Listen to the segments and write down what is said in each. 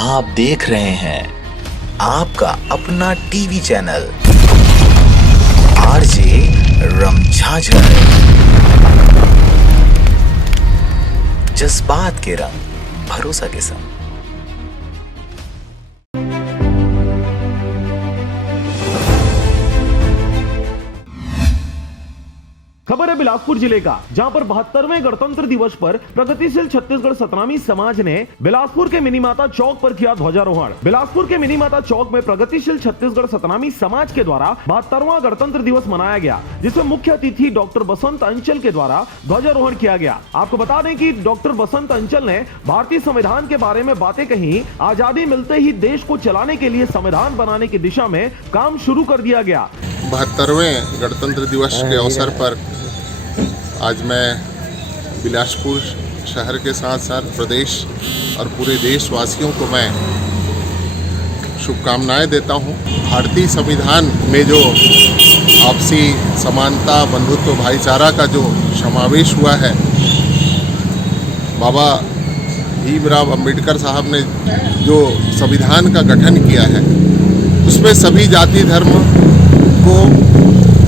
आप देख रहे हैं आपका अपना टीवी चैनल आरजे रमझाझर। जज्बात के रंग भरोसा के संग। खबर है बिलासपुर जिले का, जहां पर 72वें गणतंत्र दिवस पर प्रगतिशील छत्तीसगढ़ सतनामी समाज ने बिलासपुर के मिनी माता चौक पर किया ध्वजारोहण। बिलासपुर के मिनी माता चौक में प्रगतिशील छत्तीसगढ़ सतनामी समाज के द्वारा 72वां गणतंत्र दिवस मनाया गया, जिसमें मुख्य अतिथि डॉक्टर बसंत अंचल के द्वारा ध्वजारोहण किया गया। आपको बता दें कि डॉक्टर बसंत अंचल ने भारतीय संविधान के बारे में बातें कही। आजादी मिलते ही देश को चलाने के लिए संविधान बनाने की दिशा में काम शुरू कर दिया गया। 72वें गणतंत्र दिवस के अवसर पर आज मैं बिलासपुर शहर के साथ साथ प्रदेश और पूरे देशवासियों को मैं शुभकामनाएं देता हूं। भारतीय संविधान में जो आपसी समानता, बंधुत्व, भाईचारा का जो समावेश हुआ है, बाबा भीमराव अंबेडकर साहब ने जो संविधान का गठन किया है, उसमें सभी जाति धर्म को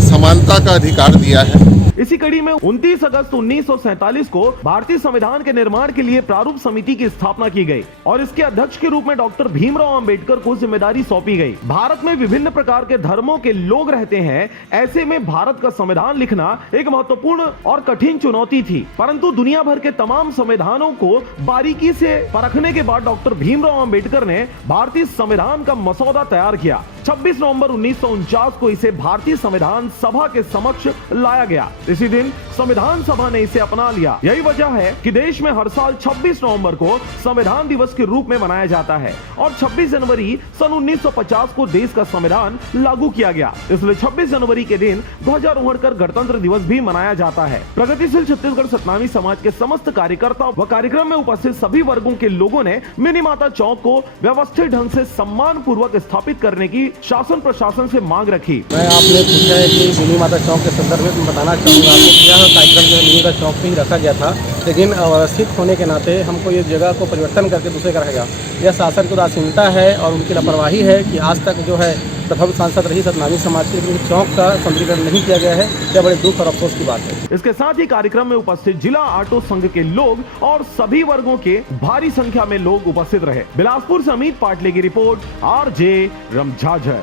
समानता का अधिकार दिया है। इसी कड़ी में 29 अगस्त 1947 को भारतीय संविधान के निर्माण के लिए प्रारूप समिति की स्थापना की गई और इसके अध्यक्ष के रूप में डॉक्टर भीमराव अंबेडकर को जिम्मेदारी सौंपी गई। भारत में विभिन्न प्रकार के धर्मों के लोग रहते हैं, ऐसे में भारत का संविधान लिखना एक महत्वपूर्ण और कठिन चुनौती थी, परंतु दुनिया भर के तमाम संविधानों को बारीकी से परखने के बाद डॉक्टर भीमराव अंबेडकर ने भारतीय संविधान का मसौदा तैयार किया। 26 नवंबर 1949 को इसे भारतीय संविधान सभा के समक्ष लाया गया। इसी दिन संविधान सभा ने इसे अपना लिया। यही वजह है कि देश में हर साल 26 नवंबर को संविधान दिवस के रूप में मनाया जाता है और 26 जनवरी सन 1950 को देश का संविधान लागू किया गया। इसलिए 26 जनवरी के दिन ध्वजारोहण कर गणतंत्र दिवस भी मनाया जाता है। प्रगतिशील छत्तीसगढ़ सतनामी समाज के समस्त कार्यकर्ता व कार्यक्रम में उपस्थित सभी वर्गों के लोगों ने मिनी माता चौक को व्यवस्थित ढंग से सम्मान पूर्वक स्थापित करने की शासन प्रशासन से मांग रखी। मैं आपने पूछा है कि मिनी माता चौक के संदर्भ में बताना चाहूँगा आपको कि यह कार्यक्रम जो है मिनी माता चौक पे ही रखा गया था, लेकिन अवस्थित होने के नाते हमको ये जगह को परिवर्तन करके दूसरे का रहेगा। यह शासन की उदासीनता है और उनकी लापरवाही है कि आज तक जो है प्रथम सांसद रही सतनामी समाज के, लेकिन चौक का सौंदर्यीकरण नहीं किया गया है। यह बड़े दुख और अफसोस की बात है। इसके साथ ही कार्यक्रम में उपस्थित जिला ऑटो संघ के लोग और सभी वर्गों के भारी संख्या में लोग उपस्थित रहे। बिलासपुर से अमित पाटले की रिपोर्ट, आरजे रमझाझर।